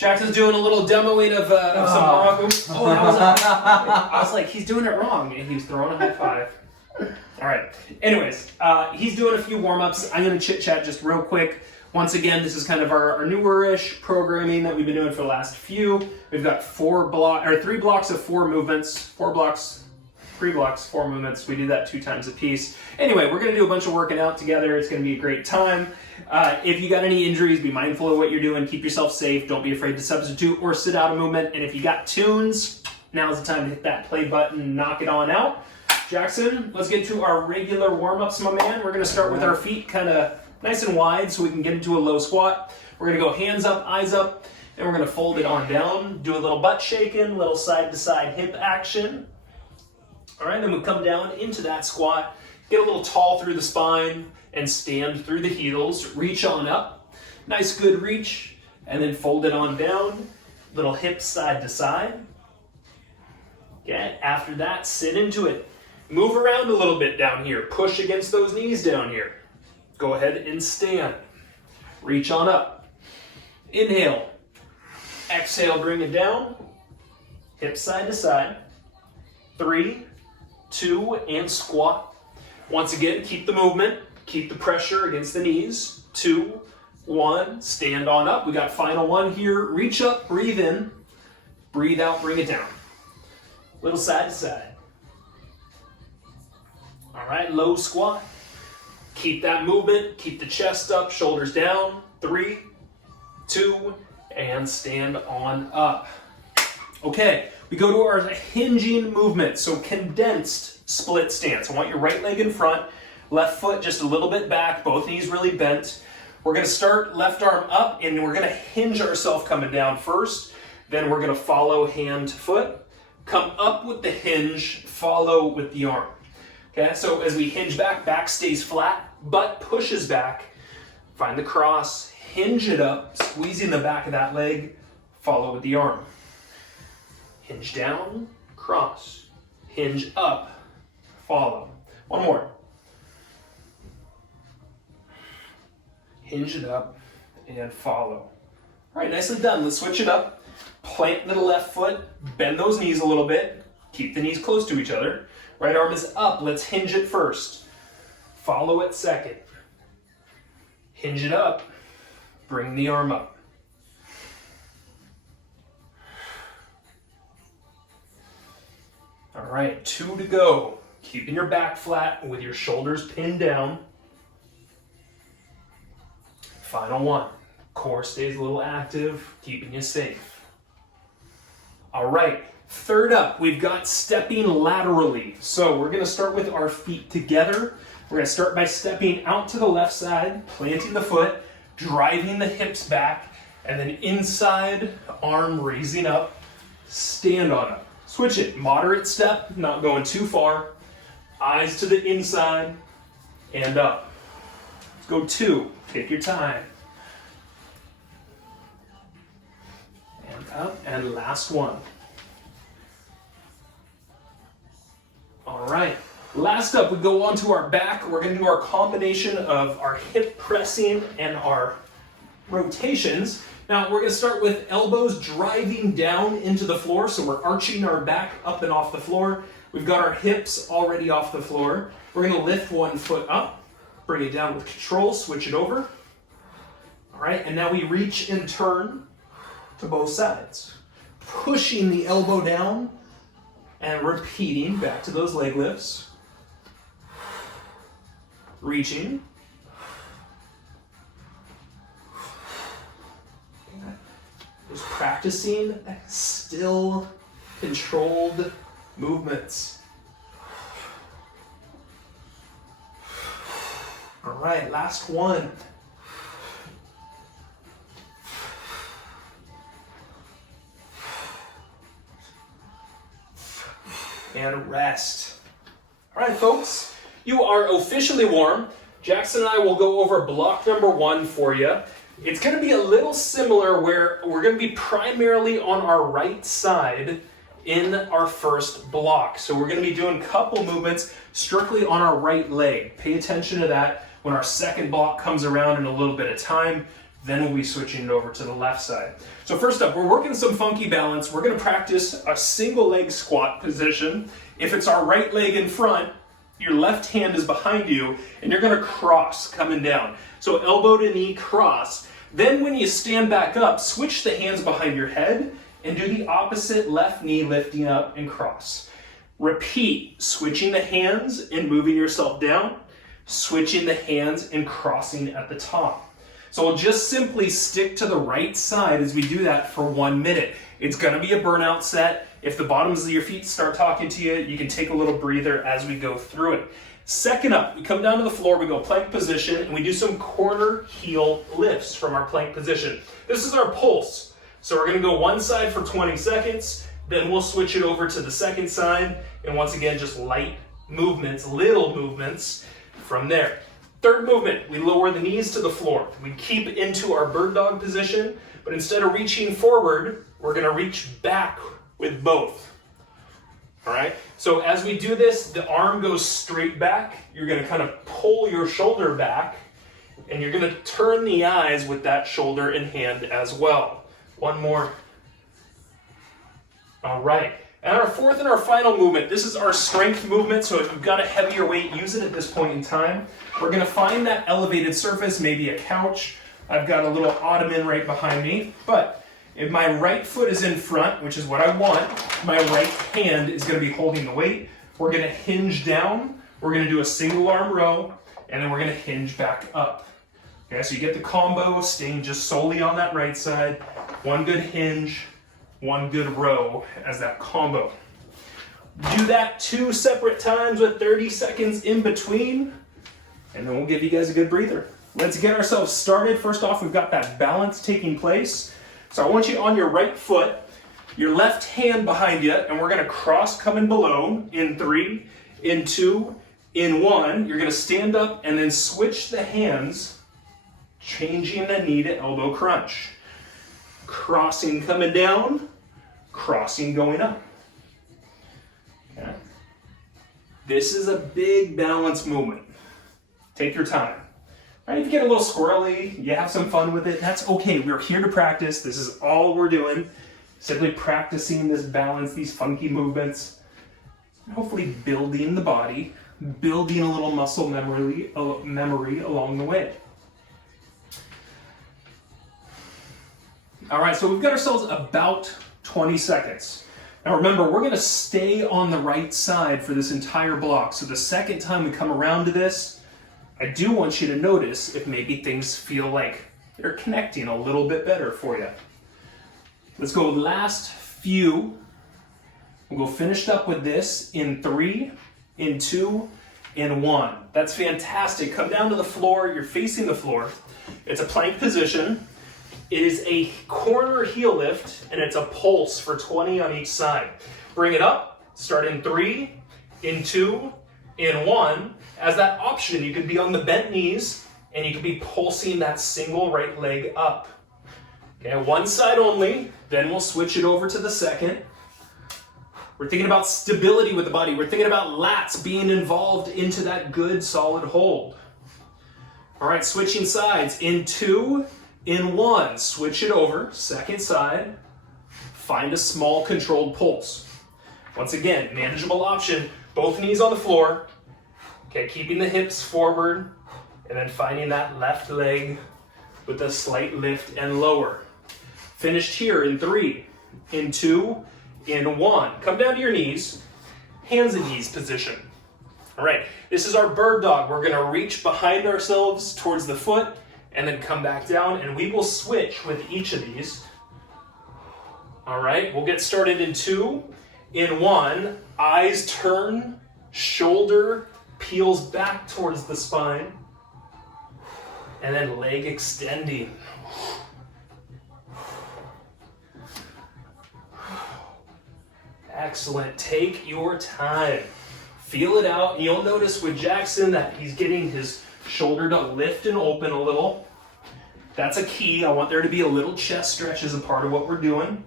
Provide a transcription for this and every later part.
Jackson's doing a little demoing of some wrong moves. Oh, that was I was like, he's doing it wrong, and he was throwing a high five. All right. Anyways, he's doing a few warm-ups. I'm going to chit-chat just real quick. Once again, this is kind of our newer-ish programming that we've been doing for the last few. We've got 3 blocks of 4 movements, 4 blocks, 3 blocks, 4 movements. We do that 2 times a piece. Anyway, we're going to do a bunch of working out together. It's going to be a great time. If you got any injuries, be mindful of what you're doing. Keep yourself safe. Don't be afraid to substitute or sit out a movement. And if you got tunes, now's the time to hit that play button and knock it on out. Jackson, let's get to our regular warm-ups, my man. We're going to start with our feet kind of nice and wide so we can get into a low squat. We're going to go hands up, eyes up, and we're going to fold it on down. Do a little butt shaking, little side-to-side hip action. All right, then we come down into that squat, get a little tall through the spine, and stand through the heels. Reach on up. Nice, good reach, and then fold it on down. Little hips side to side. Okay, after that, sit into it. Move around a little bit down here. Push against those knees down here. Go ahead and stand. Reach on up. Inhale. Exhale, bring it down. Hips side to side. 3, 2, and squat. Once again, keep the movement. Keep the pressure against the knees. 2, 1, stand on up. We got final one here. Reach up, breathe in. Breathe out, bring it down. Little side to side. All right, low squat. Keep that movement, keep the chest up, shoulders down. 3, 2, and stand on up. Okay, we go to our hinging movement, so condensed split stance. I want your right leg in front, left foot just a little bit back, both knees really bent. We're gonna start left arm up, and we're gonna hinge ourselves coming down first, then we're gonna follow hand to foot, come up with the hinge, follow with the arm. Okay, so as we hinge back, back stays flat, butt pushes back, find the cross, hinge it up, squeezing the back of that leg, follow with the arm. Hinge down, cross, hinge up, follow. One more. Hinge it up and follow. All right, nicely done. Let's switch it up. Plant the left foot, bend those knees a little bit, keep the knees close to each other. Right arm is up, let's hinge it first. Follow it second. Hinge it up, bring the arm up. All right, 2 to go. Keeping your back flat with your shoulders pinned down. Final one. Core stays a little active, keeping you safe. All right. Third up, we've got stepping laterally. So we're gonna start with our feet together. We're gonna start by stepping out to the left side, planting the foot, driving the hips back, and then inside, arm raising up, stand on up. Switch it, moderate step, not going too far. Eyes to the inside, and up. Let's go 2, take your time. And up, and last one. All right, last up, we go onto our back. We're gonna do our combination of our hip pressing and our rotations. Now, we're gonna start with elbows driving down into the floor. So we're arching our back up and off the floor. We've got our hips already off the floor. We're gonna lift one foot up, bring it down with control, switch it over. All right, and now we reach and turn to both sides. Pushing the elbow down, and repeating back to those leg lifts. Reaching. Just practicing still, controlled movements. All right, last one. And rest. All right, folks, you are officially warm. Jackson and I will go over block number 1 for you. It's going to be a little similar where we're going to be primarily on our right side in our first block. So we're going to be doing a couple movements strictly on our right leg. Pay attention to that when our second block comes around in a little bit of time. Then we'll be switching it over to the left side. So first up, we're working some funky balance. We're gonna practice a single leg squat position. If it's our right leg in front, your left hand is behind you, and you're gonna cross coming down. So elbow to knee cross. Then when you stand back up, switch the hands behind your head and do the opposite, left knee lifting up and cross. Repeat, switching the hands and moving yourself down, switching the hands and crossing at the top. So we'll just simply stick to the right side as we do that for 1 minute. It's gonna be a burnout set. If the bottoms of your feet start talking to you, you can take a little breather as we go through it. Second up, we come down to the floor, we go plank position, and we do some corner heel lifts from our plank position. This is our pulse. So we're gonna go one side for 20 seconds, then we'll switch it over to the second side, and once again, just light movements, little movements from there. Third movement, we lower the knees to the floor. We keep into our bird dog position, but instead of reaching forward, we're gonna reach back with both. All right, so as we do this, the arm goes straight back. You're gonna kind of pull your shoulder back, and you're gonna turn the eyes with that shoulder and hand as well. One more. All right, and our fourth and our final movement, this is our strength movement, so if you've got a heavier weight, use it at this point in time. We're gonna find that elevated surface, maybe a couch. I've got a little ottoman right behind me, but if my right foot is in front, which is what I want, my right hand is gonna be holding the weight. We're gonna hinge down, we're gonna do a single arm row, and then we're gonna hinge back up. Okay, so you get the combo, staying just solely on that right side. One good hinge, one good row as that combo. Do that 2 separate times with 30 seconds in between, and then we'll give you guys a good breather. Let's get ourselves started. First off, we've got that balance taking place. So I want you on your right foot, your left hand behind you, and we're gonna cross coming below in 3, in 2, in 1. You're gonna stand up and then switch the hands, changing the knee to elbow crunch. Crossing coming down, crossing going up. Okay. This is a big balance movement. Take your time. Right, if you get a little squirrely, you have some fun with it, that's okay. We're here to practice. This is all we're doing. Simply practicing this balance, these funky movements, and hopefully building the body, building a little muscle memory along the way. All right, so we've got ourselves about 20 seconds. Now remember, we're gonna stay on the right side for this entire block. So the second time we come around to this, I do want you to notice if maybe things feel like they're connecting a little bit better for you. Let's go last few. We'll go finished up with this in 3, in 2, in 1. That's fantastic. Come down to the floor. You're facing the floor. It's a plank position. It is a corner heel lift, and it's a pulse for 20 on each side. Bring it up. Start in 3, in 2, in 1. As that option, you could be on the bent knees, and you could be pulsing that single right leg up. Okay, one side only, then we'll switch it over to the second. We're thinking about stability with the body. We're thinking about lats being involved into that good solid hold. All right, switching sides. In 2, in 1, switch it over, second side. Find a small controlled pulse. Once again, manageable option, both knees on the floor. Okay, keeping the hips forward, and then finding that left leg with a slight lift and lower. Finished here in 3, in 2, in 1. Come down to your knees, hands and knees position. All right, this is our bird dog. We're gonna reach behind ourselves towards the foot, and then come back down, and we will switch with each of these. All right, we'll get started in 2, in 1. Eyes turn, shoulder peels back towards the spine, and then leg extending. Excellent. Take your time. Feel it out. And you'll notice with Jackson that he's getting his shoulder to lift and open a little. That's a key. I want there to be a little chest stretch as a part of what we're doing.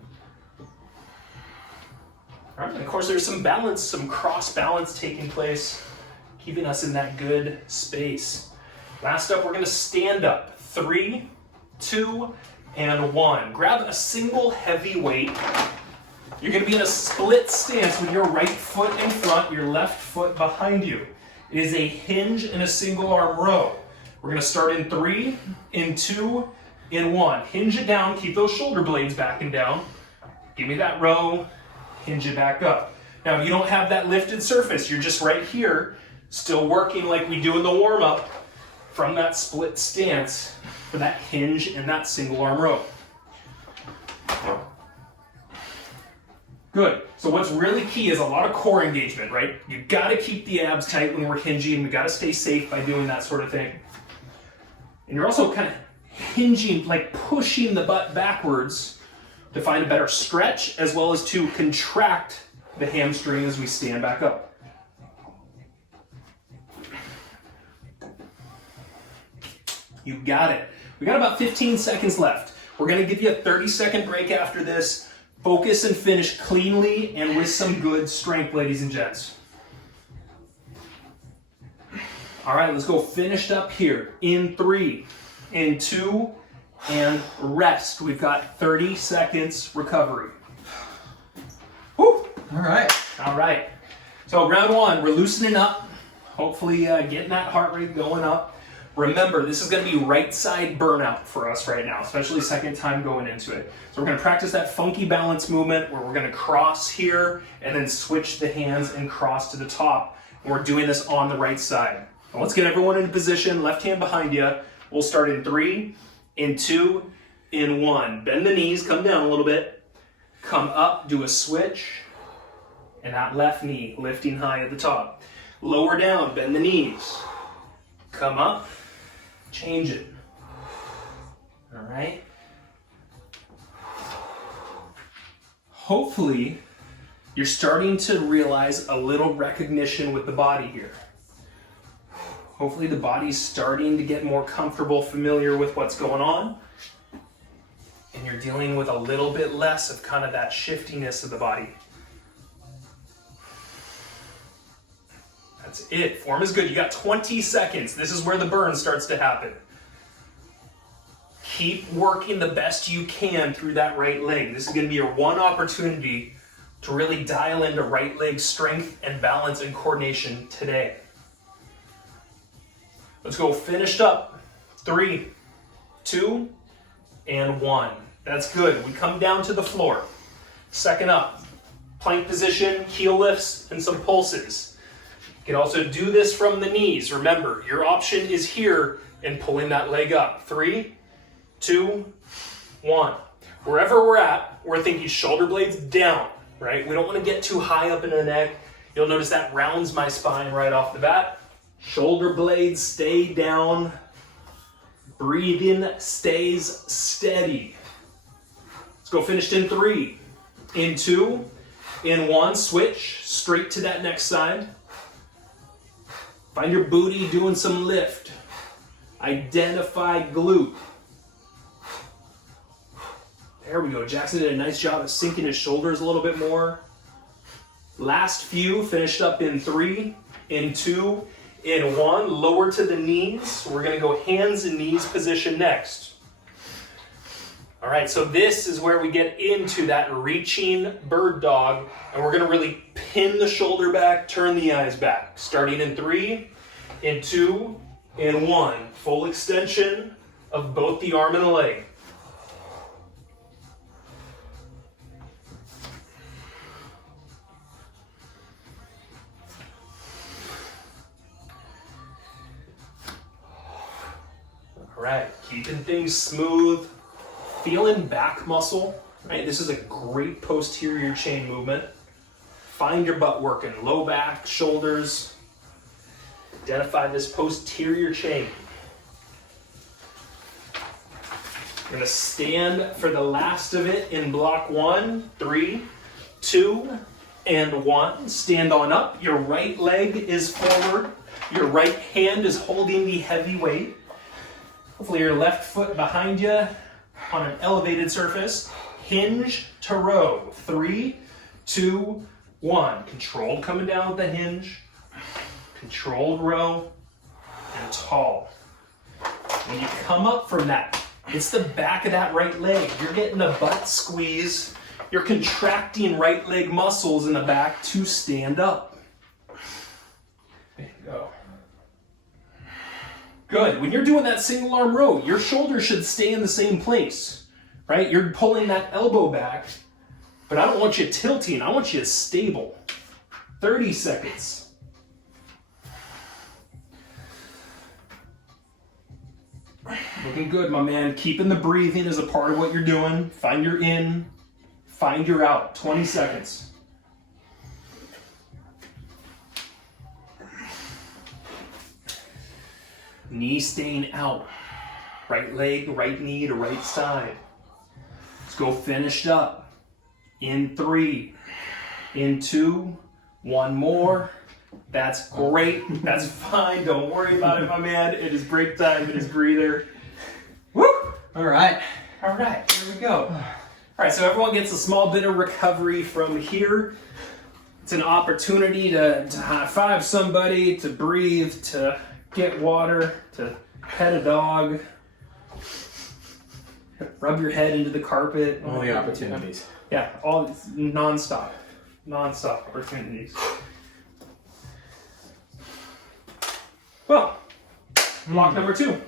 All right. And of course, there's some balance, some cross balance taking place, keeping us in that good space. Last up, we're gonna stand up. 3, 2, and 1. Grab a single heavy weight. You're going to be in a split stance with your right foot in front, your left foot behind you. It is a hinge in a single arm row. We're going to start in 3, in 2, in 1. Hinge it down, keep those shoulder blades back and down. Give me that row, hinge it back up. Now, if you don't have that lifted surface, you're just right here, still working like we do in the warm-up from that split stance for that hinge in that single arm row. Good. So what's really key is a lot of core engagement, right? You gotta keep the abs tight when we're hinging. We gotta stay safe by doing that sort of thing. And you're also kind of hinging, like pushing the butt backwards to find a better stretch, as well as to contract the hamstring as we stand back up. You got it. We got about 15 seconds left. We're gonna give you a 30-second break after this. Focus and finish cleanly and with some good strength, ladies and gents. All right, let's go finished up here. In 3, in 2, and rest. We've got 30 seconds recovery. Woo! All right. All right. So round 1, we're loosening up. Hopefully getting that heart rate going up. Remember, this is going to be right side burnout for us right now, especially second time going into it. So we're going to practice that funky balance movement where we're going to cross here and then switch the hands and cross to the top. And we're doing this on the right side. Now let's get everyone in position, left hand behind you. We'll start in 3, in 2, in 1. Bend the knees, come down a little bit. Come up, do a switch. And that left knee lifting high at the top. Lower down, bend the knees. Come up. Change it. All right. Hopefully, you're starting to realize a little recognition with the body here. Hopefully, the body's starting to get more comfortable, familiar with what's going on. And you're dealing with a little bit less of kind of that shiftiness of the body. That's it. Form is good. You got 20 seconds. This is where the burn starts to happen. Keep working the best you can through that right leg. This is going to be your one opportunity to really dial into right leg strength and balance and coordination today. Let's go finished up. 3, 2, and 1. That's good. We come down to the floor. Second up, plank position, heel lifts, and some pulses. You can also do this from the knees. Remember, your option is here in pulling that leg up. 3, 2, 1. Wherever we're at, we're thinking shoulder blades down, right? We don't want to get too high up in the neck. You'll notice that rounds my spine right off the bat. Shoulder blades stay down. Breathing stays steady. Let's go finished in 3, in 2, in 1. Switch straight to that next side. Find your booty doing some lift. Identify glute. There we go. Jackson did a nice job of sinking his shoulders a little bit more. Last few finished up in 3, in 2, in 1. Lower to the knees. We're going to go hands and knees position next. All right, so this is where we get into that reaching bird dog, and we're going to really pin the shoulder back, turn the eyes back. Starting in 3, in 2, in 1. Full extension of both the arm and the leg. All right, keeping things smooth. Feeling back muscle, right? This is a great posterior chain movement. Find your butt working, low back, shoulders. Identify this posterior chain. We're gonna stand for the last of it in block 1, 3, 2, and 1. Stand on up, your right leg is forward. Your right hand is holding the heavy weight. Hopefully your left foot behind you on an elevated surface. Hinge to row. 3, 2, 1. Controlled coming down with the hinge. Controlled row. And tall. When you come up from that It's the back of that right leg. You're getting a butt squeeze. You're contracting right leg muscles in the back to stand up. There you go. Good. When you're doing that single arm row, your shoulders should stay in the same place, right? You're pulling that elbow back, but I don't want you tilting. I want you stable. 30 seconds. Looking good, my man. Keeping the breathing as a part of what you're doing. Find your in, find your out. 20 seconds. Knee staying out. Right leg, right knee to right side. Let's go finished up. In 3, in 2, one more. That's great. That's fine. Don't worry about it, my man. It is break time. It is breather. Woo! All right. All right. Here we go. All right. So everyone gets a small bit of recovery from here. It's an opportunity to high five somebody, to breathe, to get water, to pet a dog, rub your head into the carpet. All the opportunities. Yeah. All nonstop opportunities. Well, block number 2.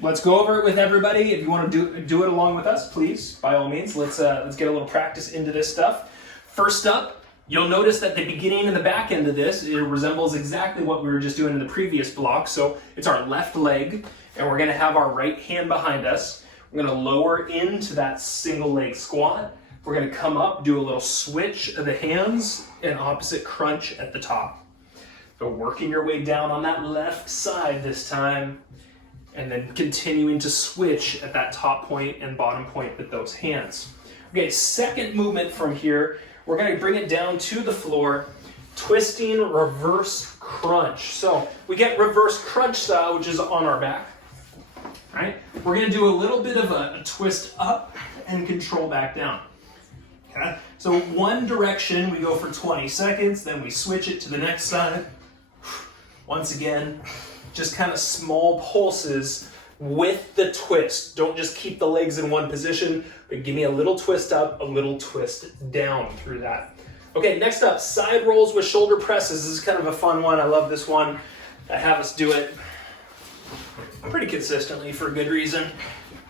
Let's go over it with everybody. If you want to do it along with us, please, by all means, let's get a little practice into this stuff. First up, you'll notice that the beginning and the back end of this, it resembles exactly what we were just doing in the previous block. So it's our left leg, and we're going to have our right hand behind us. We're going to lower into that single leg squat. We're going to come up, do a little switch of the hands, and opposite crunch at the top. So working your way down on that left side this time, and then continuing to switch at that top point and bottom point with those hands. Okay, second movement from here, we're going to bring it down to the floor, twisting reverse crunch. So we get reverse crunch style, which is on our back. All right, we're going to do a little bit of a twist up and control back down. Okay, so one direction, we go for 20 seconds, then we switch it to the next side. Once again, just kind of small pulses with the twist. Don't just keep the legs in one position, but give me a little twist up, a little twist down through that. Okay, next up, side rolls with shoulder presses. This is kind of a fun one. I love this one. I have us do it pretty consistently for a good reason.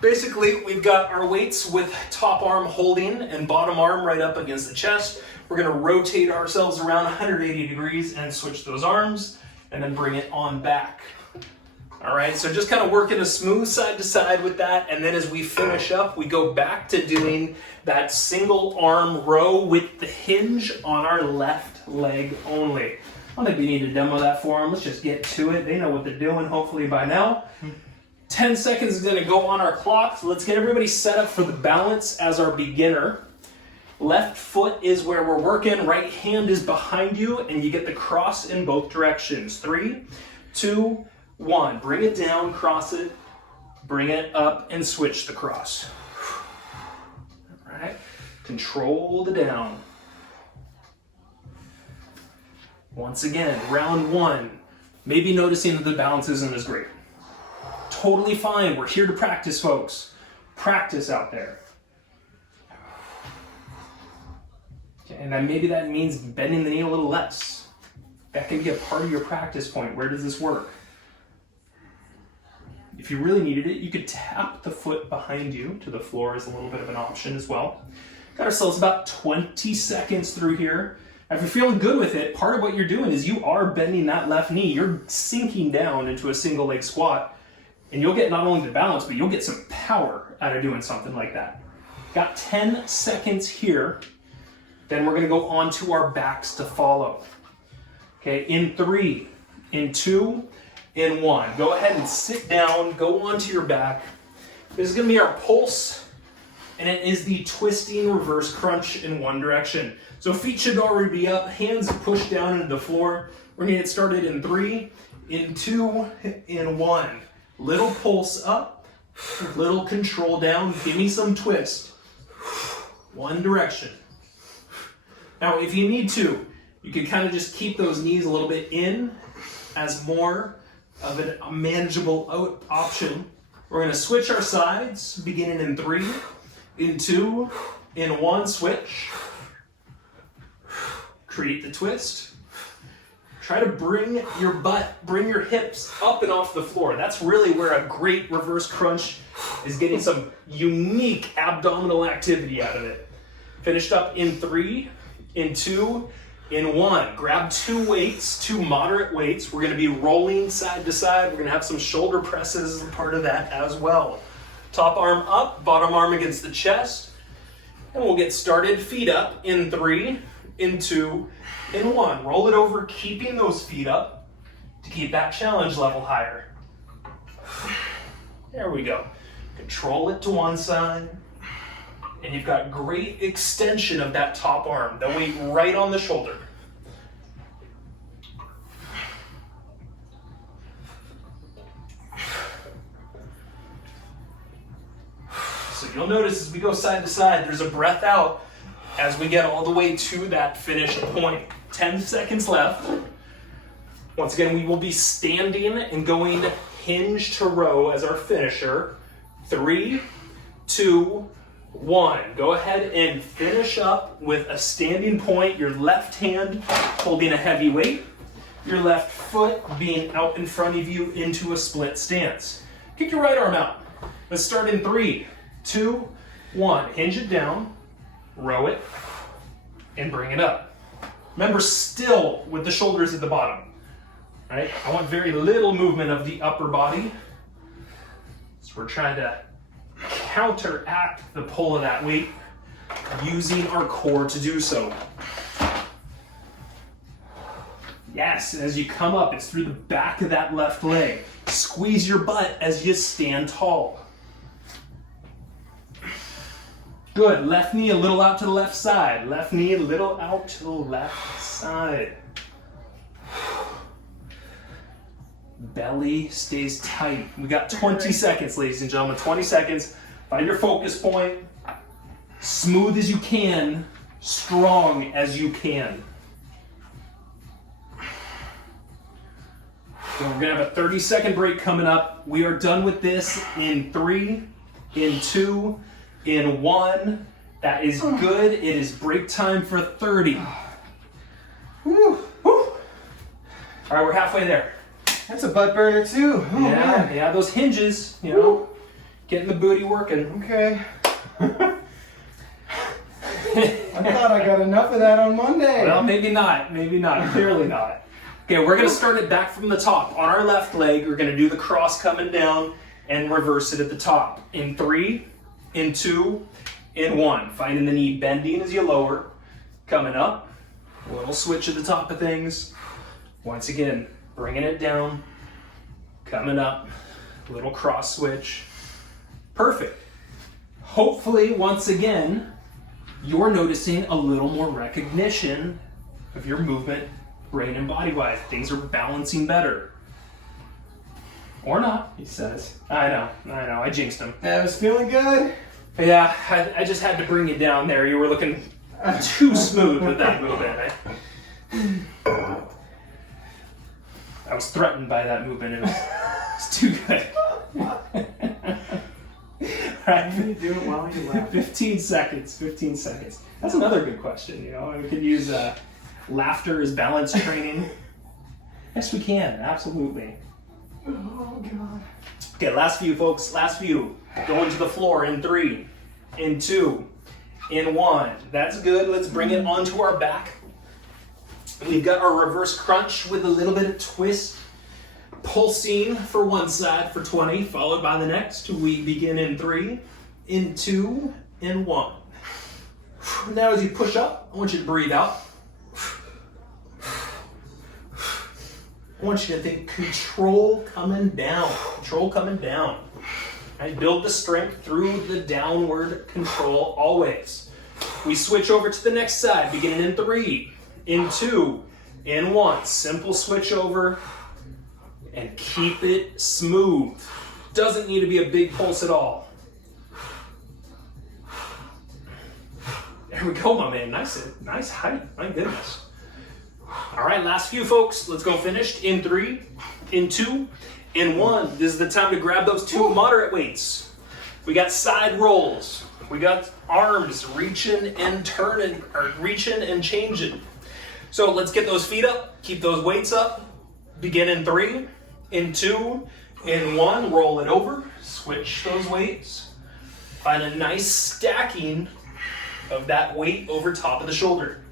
Basically, we've got our weights with top arm holding and bottom arm right up against the chest. We're going to rotate ourselves around 180 degrees and switch those arms, and then bring it on back. All right, so just kind of working a smooth side to side with that, and then as we finish up, we go back to doing that single arm row with the hinge on our left leg only. I don't think we need to demo that for them. Let's just get to it. They know what they're doing, hopefully by now. 10 seconds is gonna go on our clock, so let's get everybody set up for the balance as our beginner. Left foot is where we're working, right hand is behind you, and you get the cross in both directions. 3, 2, 1. Bring it down, cross it, bring it up, and switch the cross. All right, control the down. Once again, round 1. Maybe noticing that the balance isn't as great. Totally fine, we're here to practice, folks. Practice out there. And then maybe that means bending the knee a little less. That can be a part of your practice point. Where does this work? If you really needed it, you could tap the foot behind you to the floor as a little bit of an option as well. Got ourselves about 20 seconds through here. If you're feeling good with it, part of what you're doing is you are bending that left knee. You're sinking down into a single leg squat, and you'll get not only the balance, but you'll get some power out of doing something like that. Got 10 seconds here. Then we're gonna go on to our backs to follow. Okay, in 3, in 2, in 1. Go ahead and sit down, go onto your back. This is gonna be our pulse, and it is the twisting reverse crunch in one direction. So feet should already be up, hands pushed down into the floor. We're gonna get started in 3, in 2, in 1. Little pulse up, little control down, give me some twist. One direction. Now, if you need to, you can kind of just keep those knees a little bit in as more of a manageable option. We're gonna switch our sides, beginning in 3, in 2, in 1, switch. Create the twist. Try to bring your butt, bring your hips up and off the floor. That's really where a great reverse crunch is getting some unique abdominal activity out of it. Finished up in 3, in 2, in 1. Grab 2 weights, 2 moderate weights. We're gonna be rolling side to side. We're gonna have some shoulder presses as part of that as well. Top arm up, bottom arm against the chest. And we'll get started. Feet up in 3, in 2, in 1. Roll it over, keeping those feet up to keep that challenge level higher. There we go. Control it to one side. And you've got great extension of that top arm, the weight right on the shoulder. So you'll notice as we go side to side, there's a breath out as we get all the way to that finish point. 10 seconds left. Once again, we will be standing and going hinge to row as our finisher. 3, 2, 1. Go ahead and finish up with a standing point. Your left hand holding a heavy weight. Your left foot being out in front of you into a split stance. Kick your right arm out. Let's start in 3, 2, 1. Hinge it down, row it, and bring it up. Remember, still with the shoulders at the bottom. Right? I want very little movement of the upper body. So we're trying to counteract the pull of that weight using our core to do so. Yes, as you come up, it's through the back of that left leg. Squeeze your butt as you stand tall. Good, left knee a little out to the left side. Left knee a little out to the left side. Belly stays tight. We got 20 seconds, ladies and gentlemen, 20 seconds. Find your focus point. Smooth as you can, strong as you can. So we're gonna have a 30-second break coming up. We are done with this in 3, in 2, in 1. That is good. It is break time for 30. Woo. Woo. All right, we're halfway there. That's a butt burner too. Oh, man. Yeah, those hinges, you know, getting the booty working. Okay. I thought I got enough of that on Monday. Well, maybe not, clearly not. Okay, we're gonna start it back from the top. On our left leg, we're gonna do the cross coming down and reverse it at the top. In 3, in 2, in 1. Finding the knee bending as you lower, coming up. A little switch at the top of things. Once again, bringing it down, coming up, little cross switch. Perfect. Hopefully, once again, you're noticing a little more recognition of your movement, brain and body-wise. Things are balancing better. Or not, he says. I know, I jinxed him. I was feeling good. Yeah, I just had to bring you down there. You were looking too smooth with that movement. I was threatened by that movement. It was too good. Right. You do it while you laugh. 15 seconds. That's another good question, you know. We could use laughter as balance training. Yes, we can. Absolutely. Oh, God. Okay, last few, folks. Last few. Going to the floor in 3, in 2, in 1. That's good. Let's bring it onto our back. We've got our reverse crunch with a little bit of twist. Pulsing for one side for 20, followed by the next. We begin in 3, in 2, in 1. Now as you push up, I want you to breathe out. I want you to think control coming down. Control coming down. Right? Build the strength through the downward control always. We switch over to the next side, beginning in 3, in 2, in 1. Simple switch over. And keep it smooth. Doesn't need to be a big pulse at all. There we go, my man. Nice height. My goodness. All right, last few, folks. Let's go finished in 3, in 2, in 1. This is the time to grab those 2 moderate weights. We got side rolls. We got arms reaching and turning, or reaching and changing. So let's get those feet up, keep those weights up. Begin in 3, in 2, in 1, roll it over, switch those weights. Find a nice stacking of that weight over top of the shoulder.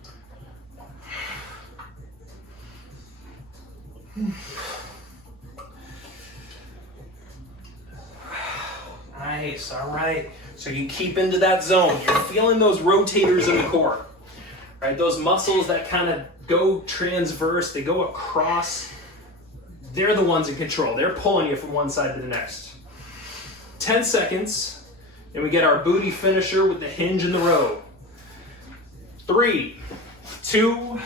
Nice, all right. So you keep into that zone. You're feeling those rotators in the core, right? Those muscles that kind of go transverse, they go across. They're the ones in control. They're pulling you from one side to the next. 10 seconds, and we get our booty finisher with the hinge in the row. 3, 2,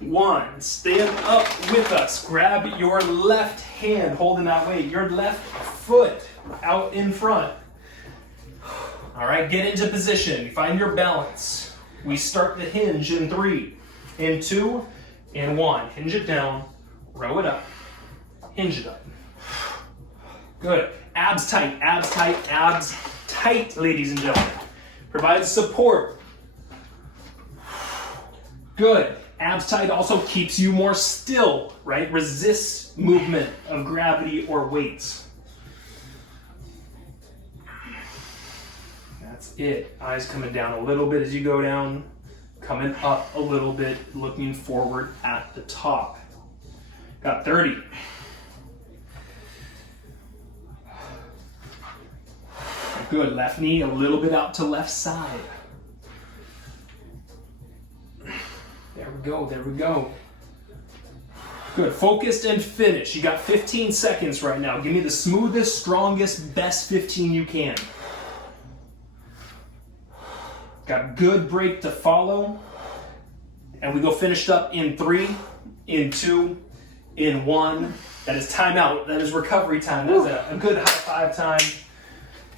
1. Stand up with us. Grab your left hand holding that weight. Your left foot out in front. All right, get into position. Find your balance. We start the hinge in 3, in 2, in 1. Hinge it down, row it up, hinge it up. Good. Abs tight, abs tight, abs tight, ladies and gentlemen. Provide support. Good. Abs tight also keeps you more still, right? Resists movement of gravity or weights. That's it. Eyes coming down a little bit as you go down, coming up a little bit, looking forward at the top. Got 30. Good. Left knee a little bit out to left side. There we go, there we go. Good, focused and finish. You got 15 seconds right now. Give me the smoothest, strongest, best 15 you can. Got a good break to follow. And we go finished up in 3, in 2, in 1. That is timeout, that is recovery time. That's a good high five time.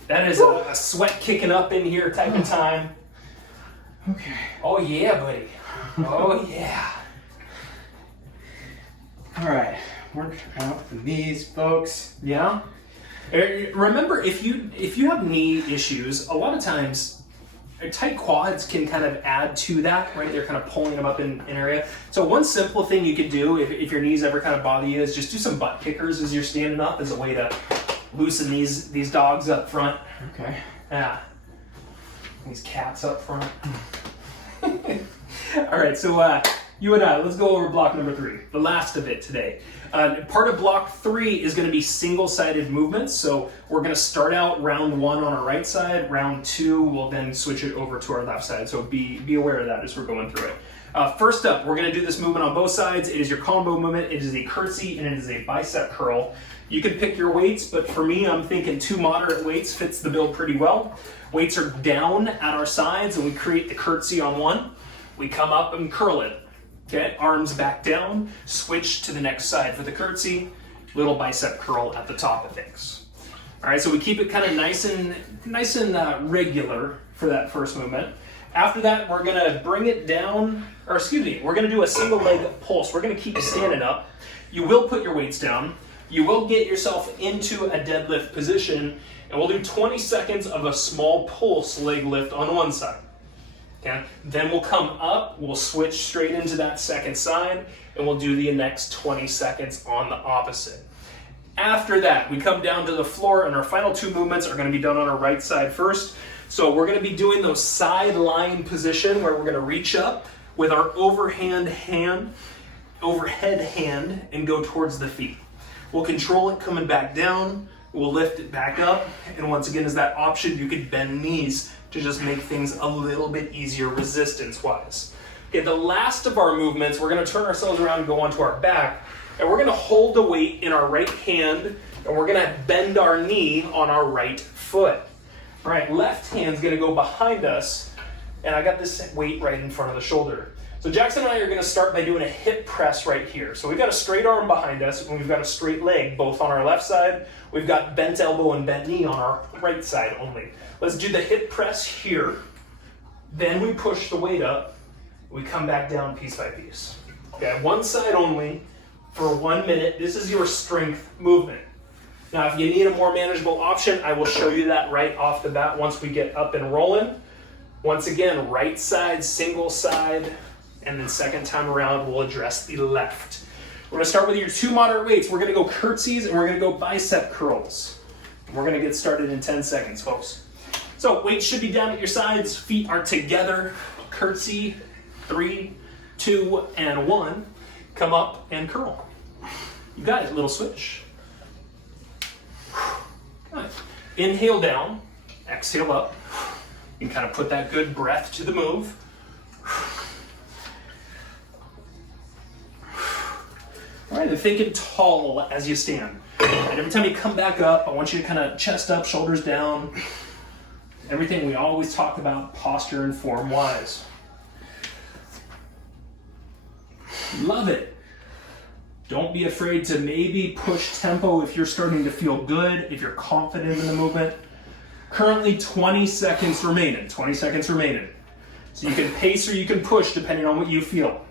That is a sweat kicking up in here type of time. Okay. Oh yeah, buddy. Oh yeah. All right. Work out the knees, folks. Yeah. Remember, if you have knee issues, a lot of times tight quads can kind of add to that, right? They're kind of pulling them up in an area. So one simple thing you could do if your knees ever kind of bother you is just do some butt kickers as you're standing up as a way to loosen these dogs up front. Okay. Yeah. These cats up front. All right, so you and I, let's go over block number 3, the last of it today. Part of block 3 is going to be single-sided movements. So we're going to start out round 1 on our right side. Round 2, we'll then switch it over to our left side. So be aware of that as we're going through it. First up, we're going to do this movement on both sides. It is your combo movement. It is a curtsy and it is a bicep curl. You can pick your weights, but for me, I'm thinking 2 moderate weights fits the build pretty well. Weights are down at our sides and we create the curtsy on 1. We come up and curl it. Okay, arms back down, switch to the next side for the curtsy, little bicep curl at the top of things. All right, so we keep it kind of nice and regular for that first movement. After that, we're gonna bring it down, or excuse me, we're gonna do a single leg pulse. We're gonna keep standing up. You will put your weights down. You will get yourself into a deadlift position, and we'll do 20 seconds of a small pulse leg lift on one side. Okay? Then we'll come up, we'll switch straight into that second side, and we'll do the next 20 seconds on the opposite. After that, we come down to the floor, and our final 2 movements are going to be done on our right side first. So we're going to be doing those side lying position where we're going to reach up with our overhead hand, and go towards the feet. We'll control it coming back down, we'll lift it back up, and once again, as that option, you could bend knees to just make things a little bit easier resistance-wise. Okay, the last of our movements, we're going to turn ourselves around and go onto our back, and we're going to hold the weight in our right hand, and we're going to bend our knee on our right foot. All right, left hand's going to go behind us, and I got this weight right in front of the shoulder. So Jackson and I are going to start by doing a hip press right here. So we've got a straight arm behind us, and we've got a straight leg, both on our left side. We've got bent elbow and bent knee on our right side only. Let's do the hip press here. Then we push the weight up. We come back down piece by piece. Okay, one side only for 1 minute. This is your strength movement. Now, if you need a more manageable option, I will show you that right off the bat once we get up and rolling. Once again, right side, single side, and then second time around, we'll address the left. We're gonna start with your 2 moderate weights. We're gonna go curtsies and we're gonna go bicep curls. We're gonna get started in 10 seconds, folks. So weights should be down at your sides, feet are together. Curtsy, 3, 2, and 1. Come up and curl. You got it, little switch. Good. Inhale down, exhale up. You can kind of put that good breath to the move. All right, and thinking tall as you stand. And every time you come back up, I want you to kind of chest up, shoulders down. Everything we always talk about, posture and form wise. Love it. Don't be afraid to maybe push tempo if you're starting to feel good, if you're confident in the movement. Currently 20 seconds remaining, 20 seconds remaining. So you can pace or you can push depending on what you feel.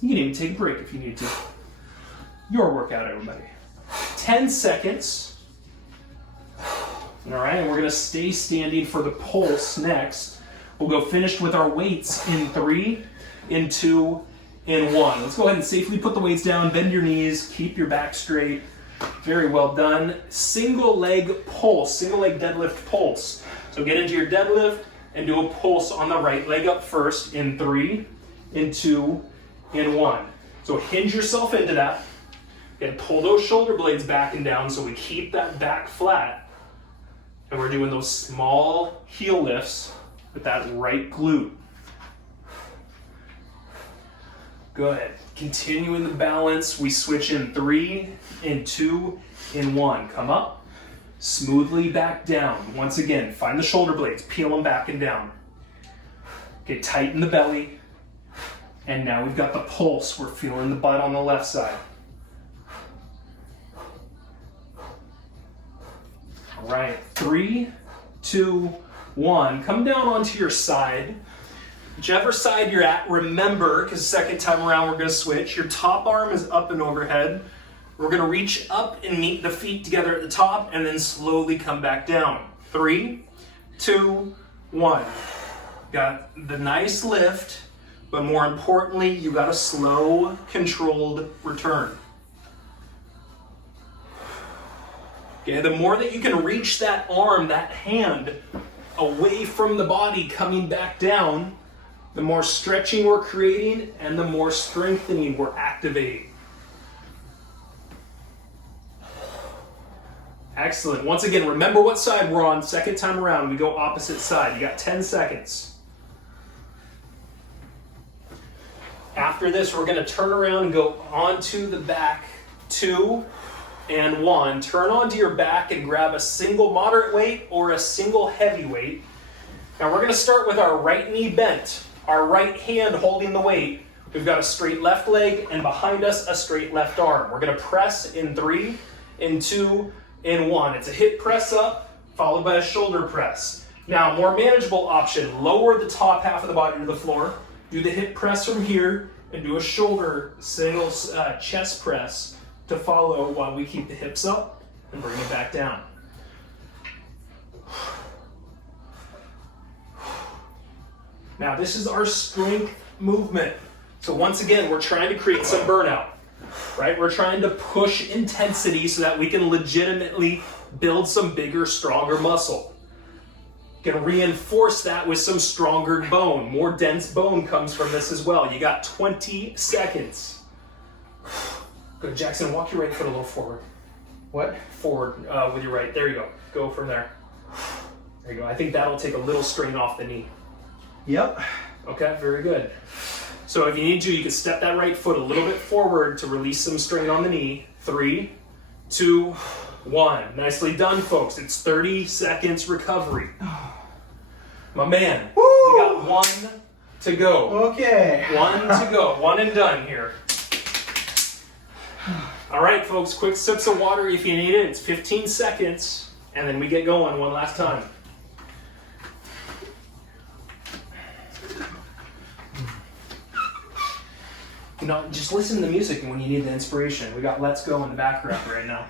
You can even take a break if you need to. Your workout, everybody. 10 seconds. All right, and we're gonna stay standing for the pulse next. We'll go finished with our weights in 3, in 2, in 1. Let's go ahead and safely put the weights down, bend your knees, keep your back straight. Very well done. Single leg pulse, single leg deadlift pulse. So get into your deadlift and do a pulse on the right leg up first in 3, in 2, in 1. So hinge yourself into that and pull those shoulder blades back and down so we keep that back flat. And we're doing those small heel lifts with that right glute. Good. Continuing the balance, we switch in 3, in 2, in 1. Come up, smoothly back down. Once again, find the shoulder blades, peel them back and down. Okay, tighten the belly. And now we've got the pulse. We're feeling the butt on the left side. All right, 3, 2, 1. Come down onto your side. Whichever side you're at, remember, because second time around we're going to switch, your top arm is up and overhead. We're going to reach up and meet the feet together at the top and then slowly come back down. 3, 2, 1. Got the nice lift, but more importantly, you got a slow, controlled return. Okay, the more that you can reach that arm, that hand, away from the body coming back down, the more stretching we're creating and the more strengthening we're activating. Excellent. Once again, remember what side we're on. Second time around, we go opposite side. You got 10 seconds. After this, we're going to turn around and go onto the back. 2 and 1. Turn onto your back and grab a single moderate weight or a single heavy weight. Now we're going to start with our right knee bent. Our right hand holding the weight. We've got a straight left leg and behind us a straight left arm. We're going to press in 3, in 2, in 1. It's a hip press up followed by a shoulder press. Now, more manageable option, lower the top half of the body to the floor. Do the hip press from here and do a shoulder single chest press to follow while we keep the hips up and bring it back down. Now this is our strength movement. So once again, we're trying to create some burnout, right? We're trying to push intensity so that we can legitimately build some bigger, stronger muscle. Can reinforce that with some stronger bone. More dense bone comes from this as well. You got 20 seconds. Good, Jackson, walk your right foot a little forward. What? Forward with your right. There you go. Go from there. There you go. I think that'll take a little strain off the knee. Yep. Okay, very good. So if you need to, you can step that right foot a little bit forward to release some strain on the knee. 3, 2, 1. Nicely done, folks. It's 30 seconds recovery. My man, Woo! we got 1 to go. Okay. 1 to go. 1 and done here. All right, folks, quick sips of water if you need it. It's 15 seconds, and then we get going one last time. You know, just listen to the music when you need the inspiration. We got Let's Go in the background right now.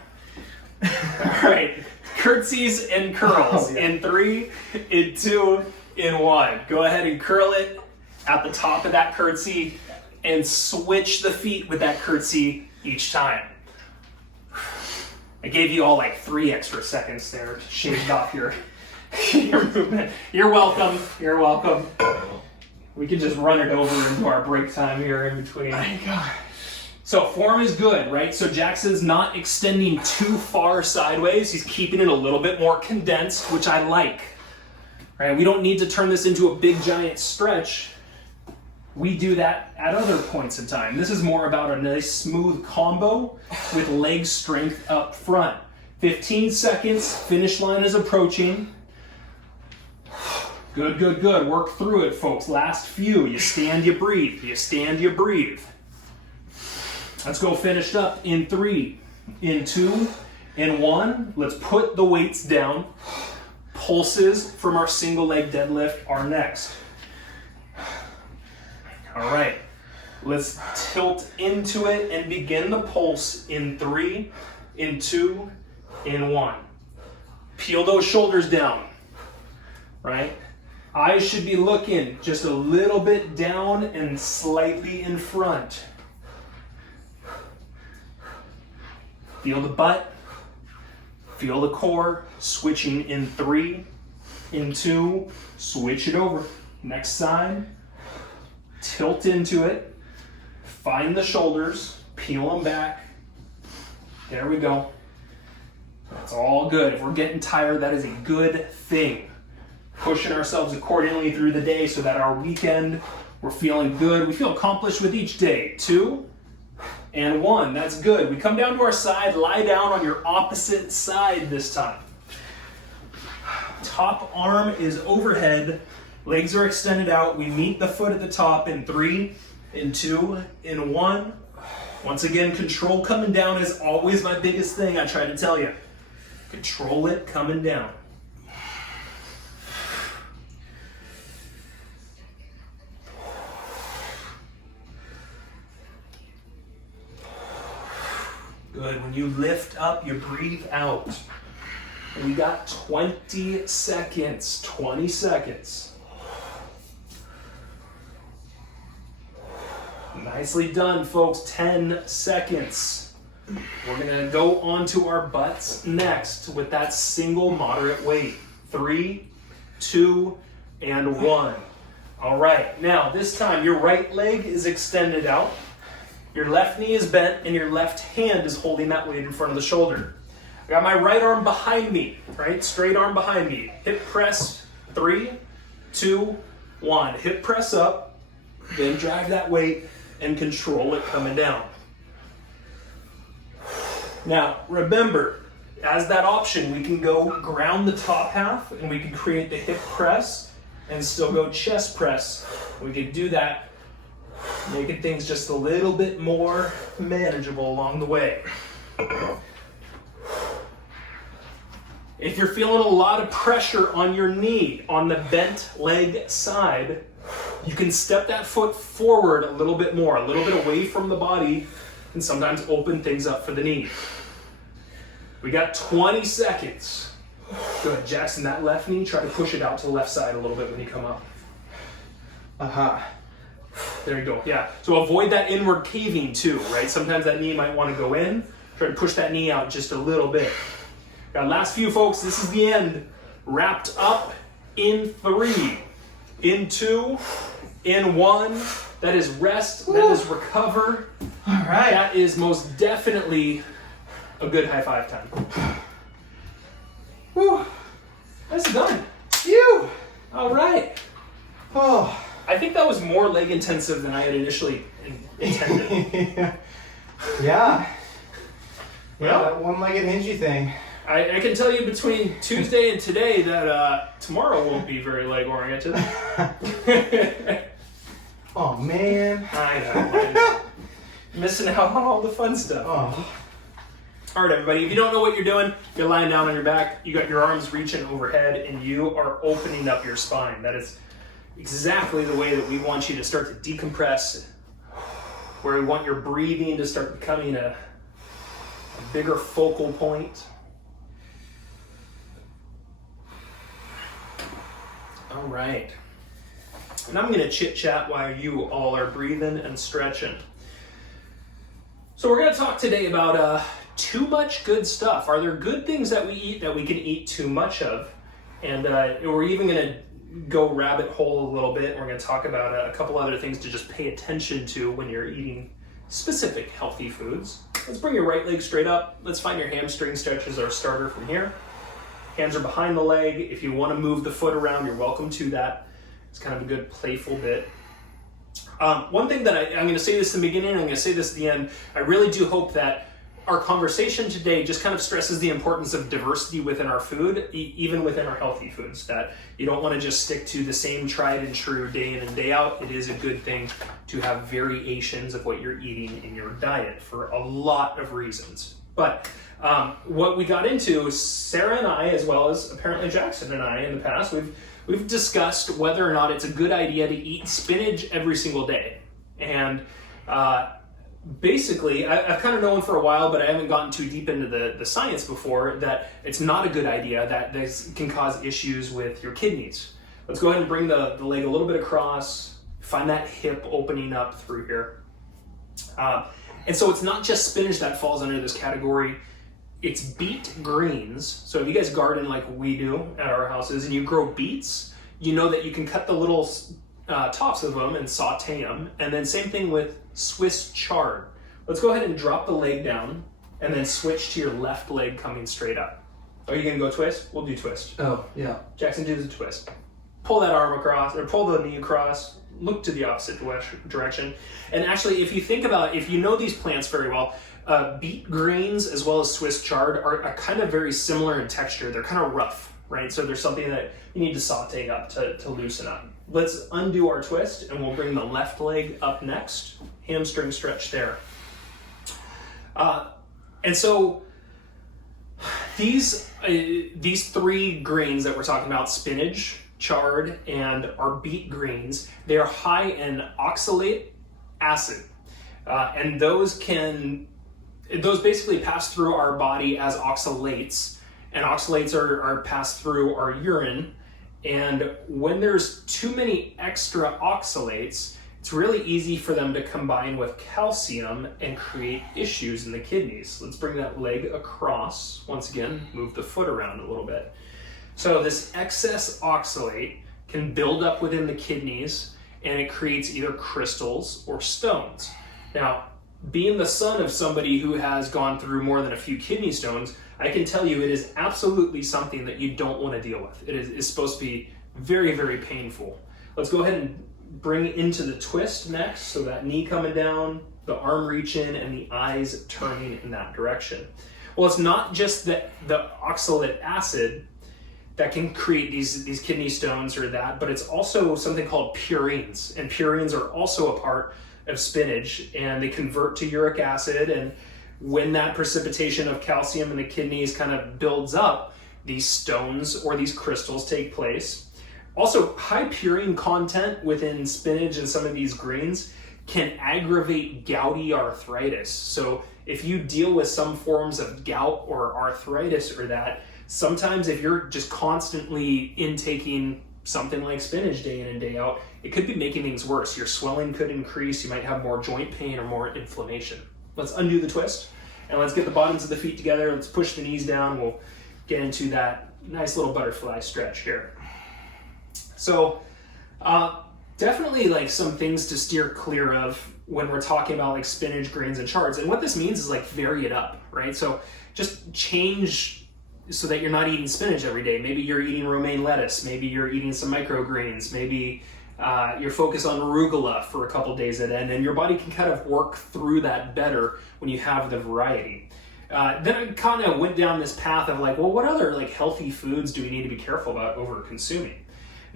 All right, curtsies and curls in 3, in 2, in 1. Go ahead and curl it at the top of that curtsy and switch the feet with that curtsy each time. I gave you all like 3 extra seconds there, shaved off your movement. You're welcome. You're welcome. We can just run it over into our break time here in between. My God. So form is good, right? So Jackson's not extending too far sideways. He's keeping it a little bit more condensed, which I like. Right? We don't need to turn this into a big giant stretch. We do that at other points in time. This is more about a nice smooth combo with leg strength up front. 15 seconds, finish line is approaching. Good, good, good. Work through it, folks. Last few. You stand, you breathe. You stand, you breathe. Let's go finished up in 3, in 2, in 1. Let's put the weights down. Pulses from our single leg deadlift are next. All right, let's tilt into it and begin the pulse in 3, in 2, in 1. Peel those shoulders down, right? Eyes should be looking just a little bit down and slightly in front. Feel the butt, feel the core, switching in 3, in 2, switch it over. Next side. Tilt into it, find the shoulders, peel them back. There we go. That's all good. If we're getting tired, that is a good thing. Pushing ourselves accordingly through the day so that our weekend, we're feeling good. We feel accomplished with each day. 2 and 1, that's good. We come down to our side, lie down on your opposite side this time. Top arm is overhead. Legs are extended out. We meet the foot at the top in 3, in 2, in 1. Once again, control coming down is always my biggest thing I try to tell you. Control it coming down. Good. When you lift up, you breathe out. We got 20 seconds. 20 seconds. Nicely done, folks. 10 seconds. We're gonna go onto our butts next with that single moderate weight. 3, 2, and 1. All right, now this time your right leg is extended out, your left knee is bent, and your left hand is holding that weight in front of the shoulder. I got my right arm behind me, right? Straight arm behind me. Hip press, 3, 2, 1. Hip press up, then drive that weight and control it coming down. Now, remember, as that option, we can go ground the top half and we can create the hip press and still go chest press. We can do that, making things just a little bit more manageable along the way. If you're feeling a lot of pressure on your knee, on the bent leg side, you can step that foot forward a little bit more, a little bit away from the body, and sometimes open things up for the knee. We got 20 seconds. Good, Jackson, that left knee, try to push it out to the left side a little bit when you come up. There you go, yeah. So avoid that inward caving too, right? Sometimes that knee might want to go in. Try to push that knee out just a little bit. Got last few, folks. This is the end. Wrapped up in 3, in 2, in 1. That is rest. That is recover. All right. That is most definitely a good high five time. Whew. That's done. Phew. All right. Oh. I think that was more leg intensive than I had initially intended. Yeah. Well, That one-legged hingey thing. I can tell you between Tuesday and today that tomorrow won't be very leg oriented. Oh man. I know. Missing out on all the fun stuff. Oh. All right, everybody, if you don't know what you're doing, you're lying down on your back, you got your arms reaching overhead, and you are opening up your spine. That is exactly the way that we want you to start to decompress, where we want your breathing to start becoming a bigger focal point. All right. And I'm going to chit-chat while you all are breathing and stretching. So we're going to talk today about too much good stuff. Are there good things that we eat that we can eat too much of? And we're even going to go rabbit hole a little bit. We're going to talk about a couple other things to just pay attention to when you're eating specific healthy foods. Let's bring your right leg straight up. Let's find your hamstring stretch as our starter from here. Hands are behind the leg. If you want to move the foot around, you're welcome to that. It's kind of a good playful bit. One thing that I'm going to say this in the beginning, I'm going to say this at the end. I really do hope that our conversation today just kind of stresses the importance of diversity within our food, even within our healthy foods, that you don't want to just stick to the same tried and true day in and day out. It is a good thing to have variations of what you're eating in your diet for a lot of reasons. But what we got into, Sarah and I, as well as apparently Jackson and I in the past, we've discussed whether or not it's a good idea to eat spinach every single day. And basically, I've kind of known for a while, but I haven't gotten too deep into the science before, that it's not a good idea, that this can cause issues with your kidneys. Let's go ahead and bring the leg a little bit across, find that hip opening up through here. And so it's not just spinach that falls under this category. It's beet greens. So if you guys garden like we do at our houses and you grow beets, you know that you can cut the little tops of them and saute them. And then same thing with Swiss chard. Let's go ahead and drop the leg down and then switch to your left leg coming straight up. Are you gonna go twist? We'll do twist. Oh, yeah. Jackson, do the twist. Pull that arm across, or pull the knee across, look to the opposite direction. And actually, if you think about, if you know these plants very well, beet greens as well as Swiss chard are kind of very similar in texture. They're kind of rough, right? So there's something that you need to saute up to loosen up. Let's undo our twist and we'll bring the left leg up next. Hamstring stretch there. And so these three greens that we're talking about, spinach, chard, and our beet greens, they are high in oxalate acid. And those basically pass through our body as oxalates, and oxalates are passed through our urine. And when there's too many extra oxalates, it's really easy for them to combine with calcium and create issues in the kidneys. Let's bring that leg across. Once again, move the foot around a little bit. So this excess oxalate can build up within the kidneys, and it creates either crystals or stones. Now, being the son of somebody who has gone through more than a few kidney stones, I can tell you it is absolutely something that you don't want to deal with. It is supposed to be very, very painful. Let's go ahead and bring it into the twist next. So that knee coming down, the arm reaching, and the eyes turning in that direction. Well, it's not just the oxalate acid that can create these kidney stones or that, but it's also something called purines. And purines are also a part of spinach, and they convert to uric acid, and when that precipitation of calcium in the kidneys kind of builds up, these stones or these crystals take place. Also, high purine content within spinach and some of these greens can aggravate gouty arthritis. So if you deal with some forms of gout or arthritis or that, sometimes if you're just constantly intaking something like spinach day in and day out, it could be making things worse. Your swelling could increase, you might have more joint pain or more inflammation. Let's undo the twist, and let's get the bottoms of the feet together. Let's push the knees down. We'll get into that nice little butterfly stretch here. So definitely like some things to steer clear of when we're talking about like spinach, greens, and chards. And what this means is like vary it up, right? So just change so that you're not eating spinach every day. Maybe you're eating romaine lettuce. Maybe you're eating some microgreens. Maybe you're focused on arugula for a couple days at end, and your body can kind of work through that better when you have the variety. Then I kind of went down this path of like, well, what other like healthy foods do we need to be careful about over consuming?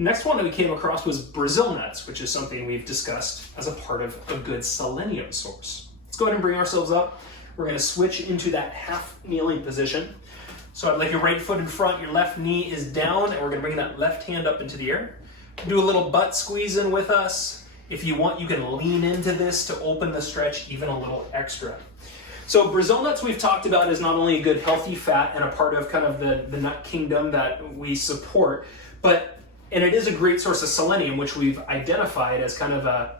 Next one that we came across was Brazil nuts, which is something we've discussed as a part of a good selenium source. Let's go ahead and bring ourselves up. We're going to switch into that half kneeling position. So I'd like your right foot in front, your left knee is down, and we're going to bring that left hand up into the air. Do a little butt squeezing with us. If you want, you can lean into this to open the stretch even a little extra. So Brazil nuts we've talked about is not only a good healthy fat and a part of kind of the nut kingdom that we support, but And it is a great source of selenium, which we've identified as kind of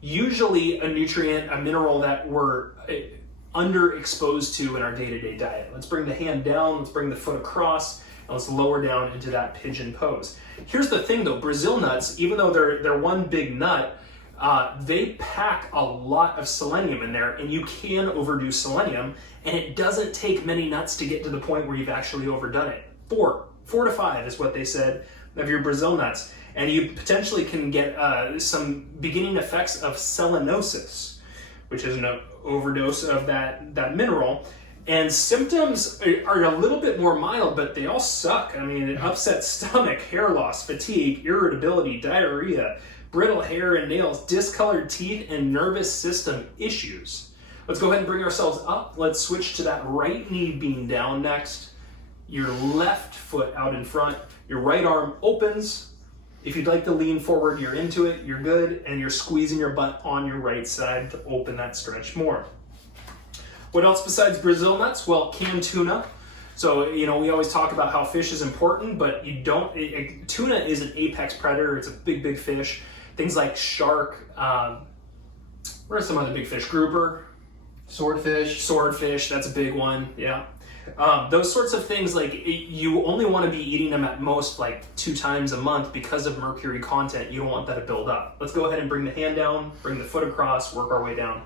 usually a nutrient, a mineral that we're underexposed to in our day-to-day diet. Let's bring the hand down, let's bring the foot across, and let's lower down into that pigeon pose. Here's the thing though, Brazil nuts, even though they're one big nut, they pack a lot of selenium in there, and you can overdo selenium, and it doesn't take many nuts to get to the point where you've actually overdone it. 4 to 5 is what they said of your Brazil nuts, and you potentially can get some beginning effects of selenosis, which is an overdose of that mineral. And symptoms are a little bit more mild, but they all suck. I mean, upset stomach, hair loss, fatigue, irritability, diarrhea, brittle hair and nails, discolored teeth, and nervous system issues. Let's go ahead and bring ourselves up. Let's switch to that right knee being down next. Your left foot out in front. Your right arm opens. If you'd like to lean forward, you're into it, you're good, and you're squeezing your butt on your right side to open that stretch more. What else besides Brazil nuts? Well, canned tuna. So, we always talk about how fish is important, but tuna is an apex predator. It's a big, big fish. Things like shark, what are some other big fish? Grouper? Swordfish, that's a big one, yeah. Those sorts of things, like you only want to be eating them at most like 2 times a month because of mercury content. You don't want that to build up. Let's go ahead and bring the hand down, bring the foot across, work our way down.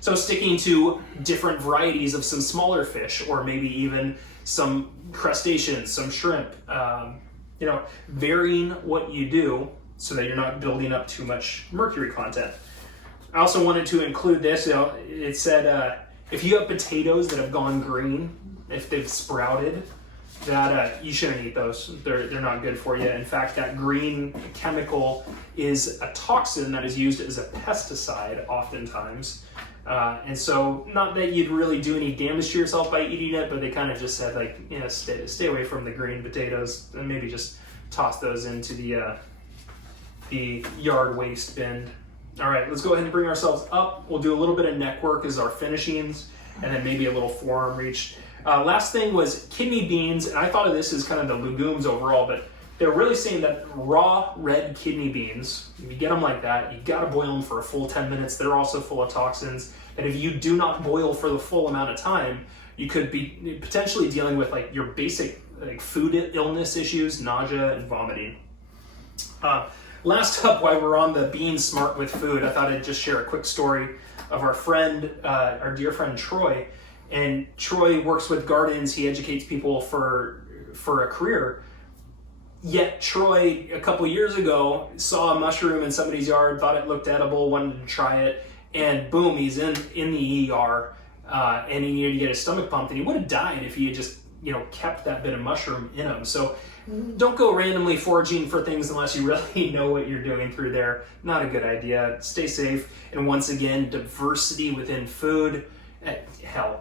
So sticking to different varieties of some smaller fish, or maybe even some crustaceans, some shrimp, varying what you do so that you're not building up too much mercury content. I also wanted to include this. It said if you have potatoes that have gone green, if they've sprouted, that you shouldn't eat those. They're not good for you. In fact, that green chemical is a toxin that is used as a pesticide oftentimes. And so, not that you'd really do any damage to yourself by eating it, but they kind of just said, like, stay away from the green potatoes, and maybe just toss those into the yard waste bin. All right, let's go ahead and bring ourselves up. We'll do a little bit of neck work as our finishings, and then maybe a little forearm reach. Last thing was kidney beans, and I thought of this as kind of the legumes overall, but they're really saying that raw red kidney beans, if you get them like that, you gotta boil them for a full 10 minutes. They're also full of toxins, and if you do not boil for the full amount of time, you could be potentially dealing with like your basic food illness issues, nausea, and vomiting. Last up, while we're on the being smart with food, I thought I'd just share a quick story of our friend, our dear friend Troy. And Troy works with gardens. He educates people for a career. Yet Troy, a couple years ago, saw a mushroom in somebody's yard, thought it looked edible, wanted to try it, and boom, he's in the ER, and he needed to get his stomach pumped, and he would have died if he had just kept that bit of mushroom in him. So don't go randomly foraging for things unless you really know what you're doing through there. Not a good idea. Stay safe. And once again, diversity within food.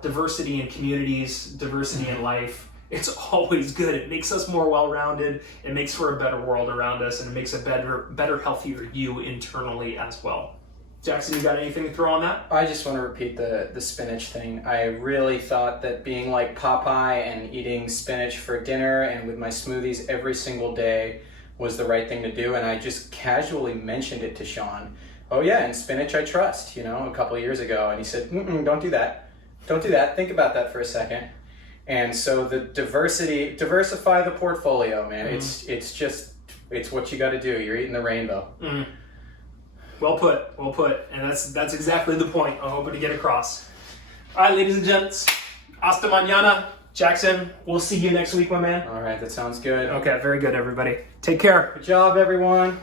Diversity in communities, diversity in life. It's always good. It makes us more well-rounded. It makes for a better world around us, and it makes a better, healthier you internally as well. Jackson, you got anything to throw on that? I just want to repeat the spinach thing. I really thought that being like Popeye and eating spinach for dinner and with my smoothies every single day was the right thing to do, and I just casually mentioned it to Sean. Oh yeah, and spinach I trust, a couple of years ago. And he said, don't do that. Don't do that. Think about that for a second. And so the diversify the portfolio, man. It's what you got to do. You're eating the rainbow. Well put. And that's exactly the point I'm hoping to get across. All right, ladies and gents. Hasta mañana. Jackson, we'll see you next week, my man. All right, that sounds good. Okay, very good, everybody. Take care. Good job, everyone.